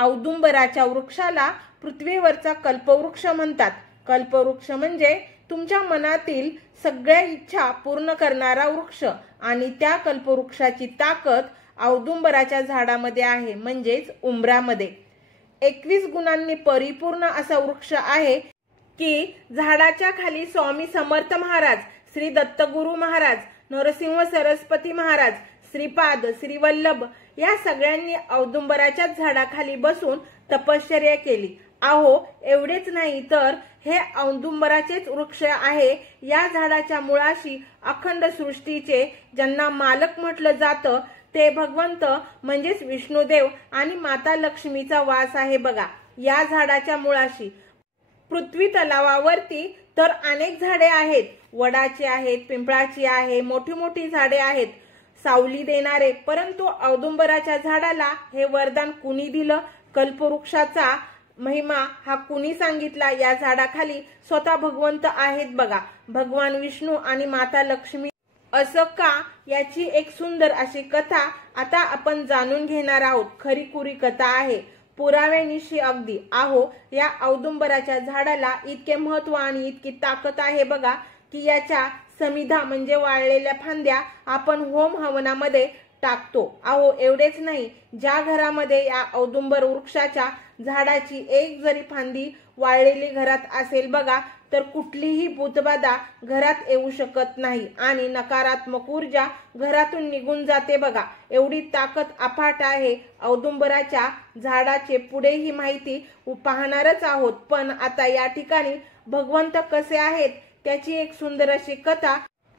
औदुंबराच्या वृक्षाला पृथ्वीवरचा कल्पवृक्ष म्हणतात। कल्पवृक्ष म्हणजे तुमच्या मनातील सगळ्या इच्छा पूर्ण करणारा वृक्ष आणि त्या कल्पवृक्षाची ताकद औदुंबराच्या झाडामध्ये आहे, म्हणजेच उंबरामध्ये। 21 गुणांनी परिपूर्ण असा वृक्ष आहे की झाडाच्या खाली स्वामी समर्थ महाराज, श्री दत्तगुरु महाराज, नरसिंह सरस्वती महाराज, श्रीपाद, श्रीवल्लभ या सगळ्यांनी औदुंबराच्या झाडाखाली बसून तपश्चर्या केली। अहो एवढेच नाही तर हे औदुंबराचेच वृक्ष आहे। या झाडाच्या मुळाशी अखंड सृष्टीचे ज्यांना मालक म्हटलं जातं ते भगवंत म्हणजेच विष्णुदेव आणि माता लक्ष्मीचा वास आहे बघा या झाडाच्या मुळाशी। पृथ्वी तलावावरती तर अनेक झाडे आहेत, वडाची आहेत, पिंपळाची आहे, मोठी मोठी झाडे आहेत सावली देणारे, परंतु औदुंबराच्या झाडाला हे वरदान कुणी दिलं? कल्पवृक्षाचा महिमा हा कुणी सांगितला? या झाडाखाली स्वतः भगवंत आहेत बघा, भगवान विष्णू आणि माता लक्ष्मी। असं का? याची एक सुंदर अशी कथा आता आपण जाणून घेणार आहोत। खरीखुरी कथा आहे, पुराव्यानिशी अगदी। अहो या औदुंबराच्या झाडाला इतके महत्व आणि इतकी ताकद आहे बघा की याच्या समिधा म्हणजे वाळलेल्या फांद्या आपण होम हवनामध्ये टाकतो। अहो एवढेच नाही, ज्या घरामध्ये या औदुंबर वृक्षाच्या झाडाची एक जरी फांदी वाळलेली घरात असेल बघा तर कुठलीही भूतबाधा घरात येऊ शकत नाही आणि नकारात्मक ऊर्जा घरातून निघून जाते बघा। एवढी ताकद अफाट आहे औदुंबराच्या झाडाचे। पुढे ही माहिती पाहणारच आहोत, पण आता या ठिकाणी भगवंत कसे आहेत त्याची एक सुंदर अशी कथा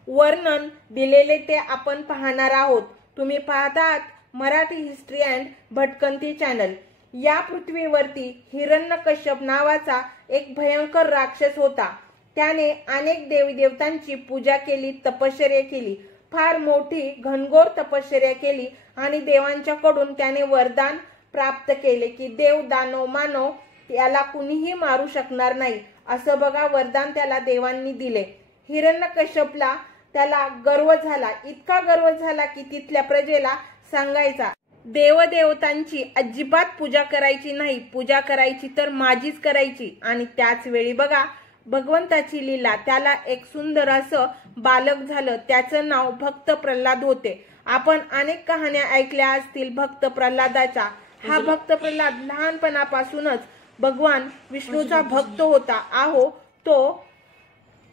वर्णन दिलेले ते आपण पाहणार आहोत। तुम्ही पाहतात मराठी हिस्ट्री अँड भटकंती चॅनल। या पृथ्वीवरती हिरण्यकश्यप नावाचा एक भयंकर राक्षस होता। त्याने अनेक देवी देवतांची पूजा केली, तपश्चर्या केली, फार मोठी घनघोर तपश्चर्या केली आणि देवांच्याकडून त्याने वरदान प्राप्त केले की देव दानव मानव याला कुणीही मारू शकणार नाही असं बघा वरदान त्याला देवांनी दिले। हिरण्यकश्यपला त्याला गर्व झाला, इतका गर्व झाला की तिथल्या प्रजेला सांगायचा देवदेवतांची अजिबात पूजा करायची नाही, पूजा करायची तर माझीच करायची। आणि त्याच वेळी बघा भगवंताची लीला, त्याला एक सुंदर असं बालक झालं, त्याचं नाव भक्त प्रल्हाद होते। आपण अनेक कहाण्या ऐकल्या असतील भक्त प्रल्हादाच्या। हा भक्त प्रल्हाद लहानपणापासूनच भगवान विष्णूचा भक्त होता। अहो तो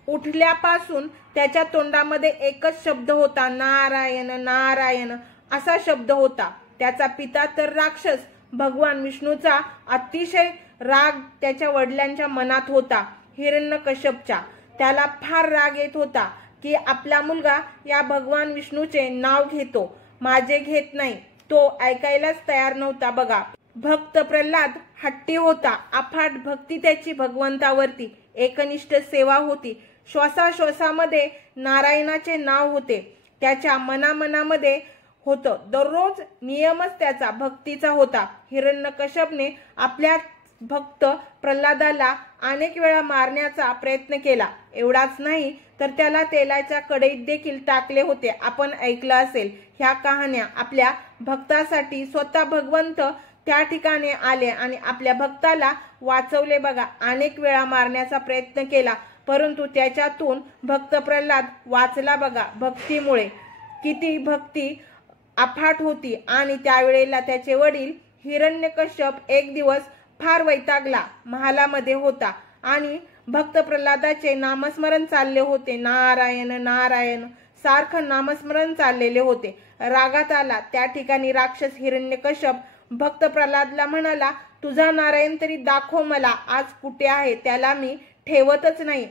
उठल्यापासून त्याच्या तोंडामध्ये एकच शब्द होता, नारायण नारायण असा शब्द होता। त्याचा पिता तर राक्षस, भगवान विष्णूचा अतिशय राग त्याच्या वडिलांच्या मनात होता हिरण्यकश्यपच्या। त्याला फार राग येत होता की आपला मुलगा या भगवान विष्णूचे नाव घेतो, माझे घेत नाही। तो ऐकायलाच तयार नव्हता बघा। भक्त प्रल्हाद हट्टी होता, अफाट भक्ती त्याची भगवंतावरती, एकनिष्ठ सेवा होती। श्वासाश्वासामध्ये नारायणाचे नाव होते, त्याच्या मनामध्ये होतं। दररोज नियमच त्याचा भक्तीचा होता। हिरण्यकश्यपने आपल्या भक्त प्रल्हादाला अनेक वेळा मारण्याचा प्रयत्न केला। एवढाच नाही तर त्याला तेलाच्या कढईत देखील टाकले होते। आपण ऐकलं असेल ह्या कहाण्या। आपल्या भक्तासाठी स्वतः भगवंत त्या ठिकाणी आले आणि आपल्या भक्ताला वाचवले बघा। अनेक वेळा मारण्याचा प्रयत्न केला परंतु त्याच्यातून भक्त प्रल्हाद वाचला बघा भक्तीमुळे। किती भक्ती अफाट होती। आणि त्यावेळेला त्याचे वडील हिरण्यकश्यप एक दिवस फार वैतागला, महालामध्ये होता आणि भक्त प्रल्हादाचे नामस्मरण चालले होते, नारायण नारायण सारखं नामस्मरण चाललेले होते। रागात आला त्या ठिकाणी राक्षस हिरण्यकश्यप भक्त प्रल्हादला म्हणाला, तुझा नारायण तरी दाखव मला, आज कुठे आहे, त्याला मी ठेवतच नाही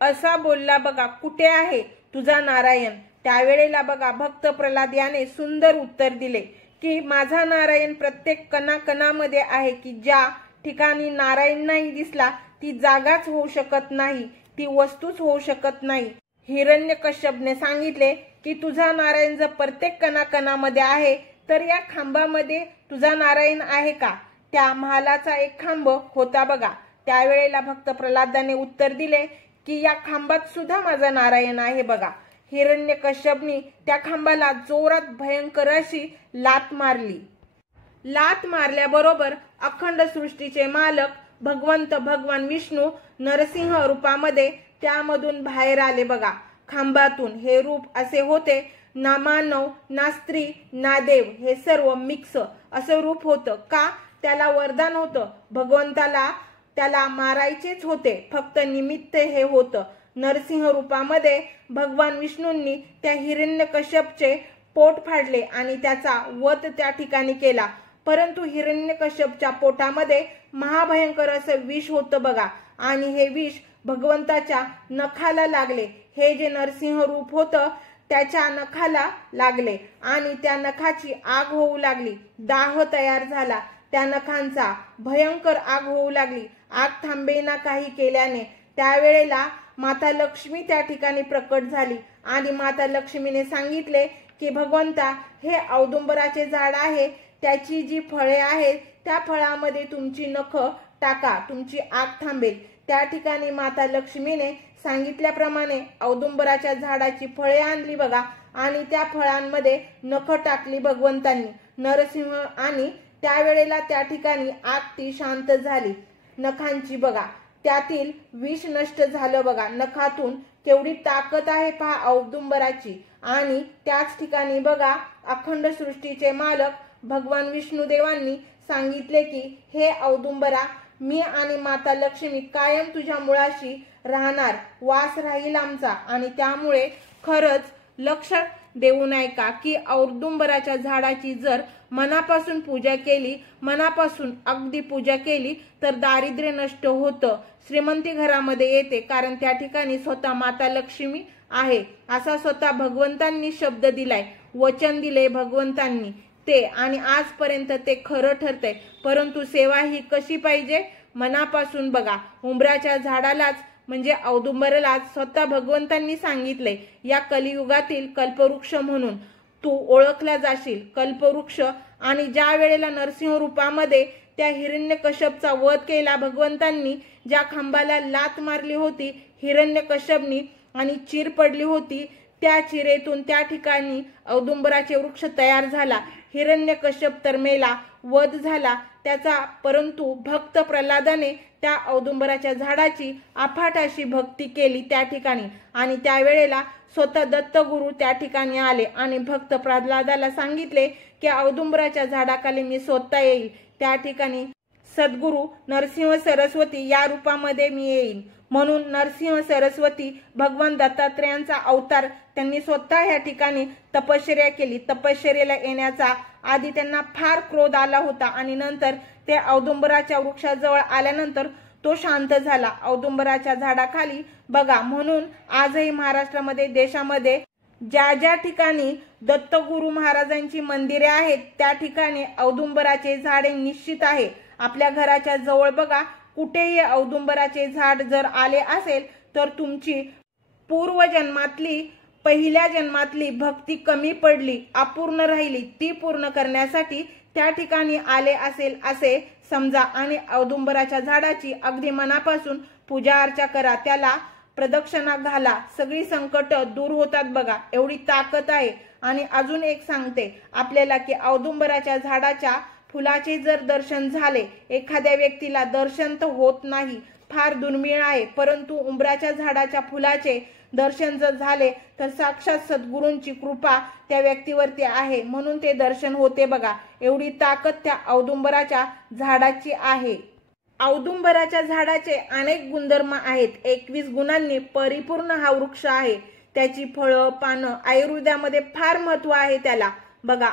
असा बोलला बघा। कुठे आहे तुझा नारायण? त्यावेळेला बघा भक्त प्रल्हाद याने सुंदर उत्तर दिले की माझा नारायण प्रत्येक कणाकणामध्ये आहे, की ज्या ठिकाणी नारायण नाही दिसला ती जागाच होऊ शकत नाही, ती वस्तूच होऊ शकत नाही। हिरण्यकश्यपने सांगितले की तुझा नारायण जर प्रत्येक कणाकणामध्ये आहे तर या खांबामध्ये तुझा नारायण आहे का? त्या महालाचा एक खांब होता बघा। त्यावेळेला भक्त प्रल्हादाने उत्तर दिले की या खांबात सुद्धा माझा नारायण आहे बघा। हिरण्यकश्यपनी त्या खांबाला जोरात भयंकर अशी लात मारली। लात मारल्याबरोबर अखंड सृष्टीचे मालक भगवंत भगवान विष्णू नरसिंह रूपामध्ये त्यामधून बाहेर आले बघा, खांबातून. हे रूप असे होते, ना मानव ना स्त्री ना देव, हे सर्व मिक्स असं रूप होतं. का? त्याला वरदान होतं, भगवंताला त्याला मारायचेच होते, फक्त निमित्त हे होतं. नरसिंह रूपामध्ये भगवान विष्णूंनी त्या हिरण्यकश्यपचे पोट फाडले आणि त्याचा वध त्या ठिकाणी केला. परंतु हिरण्यकश्यपच्या पोटामध्ये महाभयंकर असं विष होतं बघा, आणि हे विष भगवंताच्या नखाला लागले. हे जे नरसिंह रूप होतं त्याच्या नखाला लागले आणि त्या नखाची आग होऊ लागली. दाह तयार झाला त्या नखांचा, भयंकर आग होऊ लागली. आग थांबेना काही केल्याने. त्यावेळेला माता लक्ष्मी त्या ठिकाणी प्रकट झाली आणि माता लक्ष्मीने सांगितले की भगवंता, हे औदुंबराचे झाड आहे, त्याची जी फळे आहेत त्या फळामध्ये तुमची नख टाका, तुमची आग थांबेल. त्या ठिकाणी माता लक्ष्मीने सांगितल्याप्रमाणे औदुंबराच्या झाडाची फळे आणली बघा आणि त्या फळांमध्ये नख टाकली भगवंतांनी नरसिंह, आणि त्यावेळेला त्या ठिकाणी आग ती शांत झाली नखांची बघा. त्यातील विष नष्ट झालं बघा. नखातून केवढी ताकद आहे पहा औदुंबराची. आणि त्याच ठिकाणी बघा अखंड सृष्टीचे मालक भगवान विष्णुदेवांनी सांगितले की हे औदुंबरा, मी आणि माता लक्ष्मी कायम तुझ्या मुळाशी राहणार, वास राहील आमचा. आणि त्यामुळे खरंच लक्ष देऊ नये का की औदुंबराच्या झाडाची जर मनापासून पूजा केली, मनापासून अगदी पूजा केली तर दारिद्र्य नष्ट होतं, श्रीमंती घरामध्ये येते. कारण त्या ठिकाणी स्वतः माता लक्ष्मी आहे, असा स्वतः भगवंतांनी शब्द दिलाय, वचन दिले भगवंतांनी ते, आणि आजपर्यंत ते खरं ठरतंय. परंतु सेवा ही कशी पाहिजे? मनापासून बघा. उंबराच्या झाडालाच म्हणजे औदुंबरालाच स्वतः भगवंतांनी सांगितले, या कलियुगातील कल्पवृक्ष म्हणून तू ओळखला जाशील, कल्पवृक्ष. आणि ज्या वेळेला नरसिंह रूपामध्ये त्या हिरण्यकश्यपचा वध केला भगवंतांनी, ज्या खांबाला लात मारली होती हिरण्यकश्यपनी आणि चीर पडली होती, त्या चिरेतून त्या ठिकाणी औदुंबराचे वृक्ष तयार झाला. हिरण्यकश्यप तर मेला, वध झाला त्याचा. परंतु भक्त प्रल्हादाने त्या औदुंबराच्या झाडाची अफाट अशी भक्ती केली त्या ठिकाणी. आणि त्यावेळेला स्वतः दत्तगुरु त्या ठिकाणी आले आणि भक्त प्रल्हादाला सांगितले की औदुंबराच्या झाडाखाली मी स्वतः येईल. त्या ठिकाणी सद्गुरु नरसिंह सरस्वती या रूपामध्ये मी येईल. म्हणून नरसिंह सरस्वती भगवान दत्तात्रेयांचा अवतार त्यांनी स्वतः या ठिकाणी तपश्चर्या केली. तपश्चर्याला येण्याचा आधी त्यांना फार क्रोध आला होता आणि नंतर ते औदुंबराच्या वृक्षाजवळ आल्यानंतर तो शांत झाला औदुंबराच्या झाडाखाली बघा. म्हणून आजही महाराष्ट्रामध्ये, देशामध्ये ज्या ज्या ठिकाणी दत्तगुरु महाराजांची मंदिरे आहेत त्या ठिकाणी औदुंबराचे झाडे निश्चित आहे. आपल्या घराच्या जवळ बघा कुठेही औदुंबराचे झाड जर आले असेल तर तुमची पूर्वजन्मातली, पहिल्या जन्मातली भक्ती कमी पडली, अपूर्ण राहिली, ती पूर्ण करण्यासाठी त्या ठिकाणी आले असेल असे समजा. आणि औदुंबराच्या झाडाची अगदी मनापासून पूजा अर्चा करा, त्याला प्रदक्षिणा घाला, सगळी संकट दूर होतात बघा. एवढी ताकद आहे. आणि अजून एक सांगते आपल्याला की औदुंबराच्या झाडाच्या फुलाचे जर दर्शन झाले, एखाद्या व्यक्तीला दर्शन तर होत नाही, फार दुर्मिळ आहे, परंतु उंबराच्या झाडाच्या फुलाचे दर्शन जर झाले तर साक्षात सद्गुरूंची कृपा त्या व्यक्तीवरती आहे, म्हणून ते दर्शन होते बघा. एवढी ताकद त्या औदुंबराच्या झाडाची आहे. औदुंबराच्या झाडाचे अनेक गुणधर्म आहेत. 21 गुणांनी परिपूर्ण हा वृक्ष आहे. त्याची फळं, पानं आयुर्वेदामध्ये फार महत्व आहे त्याला बघा.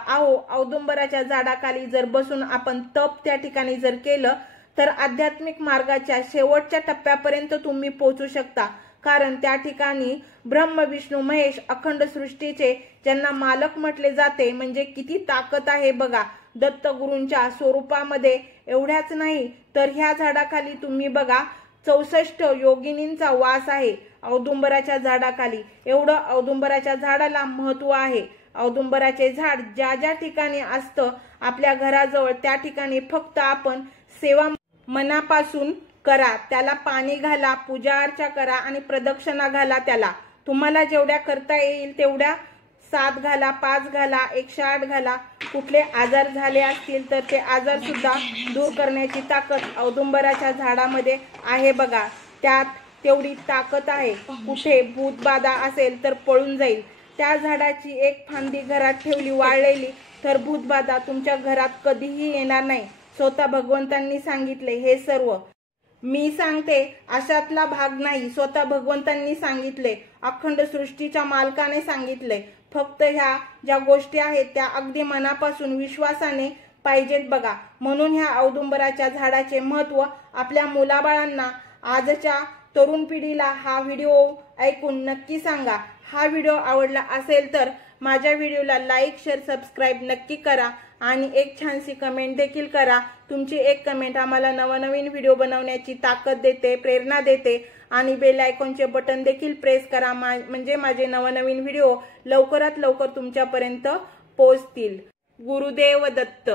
औदुंबराच्या झाडाखाली जर बसून आपण तप त्या ठिकाणी जर केलं तर आध्यात्मिक मार्गाच्या शेवटच्या टप्प्यापर्यंत तुम्ही पोहोचू शकता. कारण त्या ठिकाणी ब्रह्म विष्णू महेश अखंड सृष्टीचे ज्यांना मालक म्हटले जाते, म्हणजे किती ताकद आहे बघा दत्तगुरूंच्या स्वरूपामध्ये. एवढ्याच नाही तर ह्या झाडाखाली तुम्ही बघा 64 योगिनींचा वास आहे औदुंबराच्या झाडाखाली. एवढं औदुंबराच्या झाडाला महत्व आहे. औदुंबराचे झाड ज्या ज्या ठिकाणी असतं आपल्या घराजवळ त्या ठिकाणी फक्त आपण सेवा मनापासून करा, त्याला पाणी घाला, पूजा अर्चा करा आणि प्रदक्षिणा घाला. त्याला तुम्हाला जेवढ्या करता येईल तेवढ्या 7 घाला, 5 घाला, 108 घाला. कुठले आजार झाले असतील तर ते आजार सुद्धा दूर करण्याची ताकद औदुंबराच्या झाडामध्ये आहे बघा. त्यात तेवढी ताकद आहे. कुठे भूतबाधा असेल तर पळून जाईल. त्या झाडाची एक फांदी घरात ठेवली वाळलेली तर भूतबाधा तुमच्या घरात कधीही येणार नाही. स्वतः भगवंतांनी सांगितले हे सर्व. मी सांगते अशातला भाग नाही. स्वतः भगवंतांनी सांगितले. अखंड सृष्टीच्या मालकाने सांगितले. फक्त ह्या ज्या गोष्टी आहेत त्या अगदी मनापासून विश्वासाने पाहिजेत बघा. म्हणून ह्या औदुंबराच्या झाडाचे महत्त्व आपल्या मुलाबाळांना, आजच्या तरुण पिढीला हा व्हिडिओ ऐकून नक्की सांगा. हा व्हिडिओ आवडला असेल तर माझ्या व्हिडिओला लाईक, शेअर, सबस्क्राईब नक्की करा आणि एक छानशी कमेंट देखील करा. तुमची एक कमेंट आम्हाला नवनवीन व्हिडिओ बनवण्याची ताकद देते, प्रेरणा देते. आणि बेल आयकॉनचे बटन देखील प्रेस करा म्हणजे माझे नवनवीन व्हिडिओ लवकरात लवकर तुमच्यापर्यंत पोहोचतील. गुरुदेव दत्त.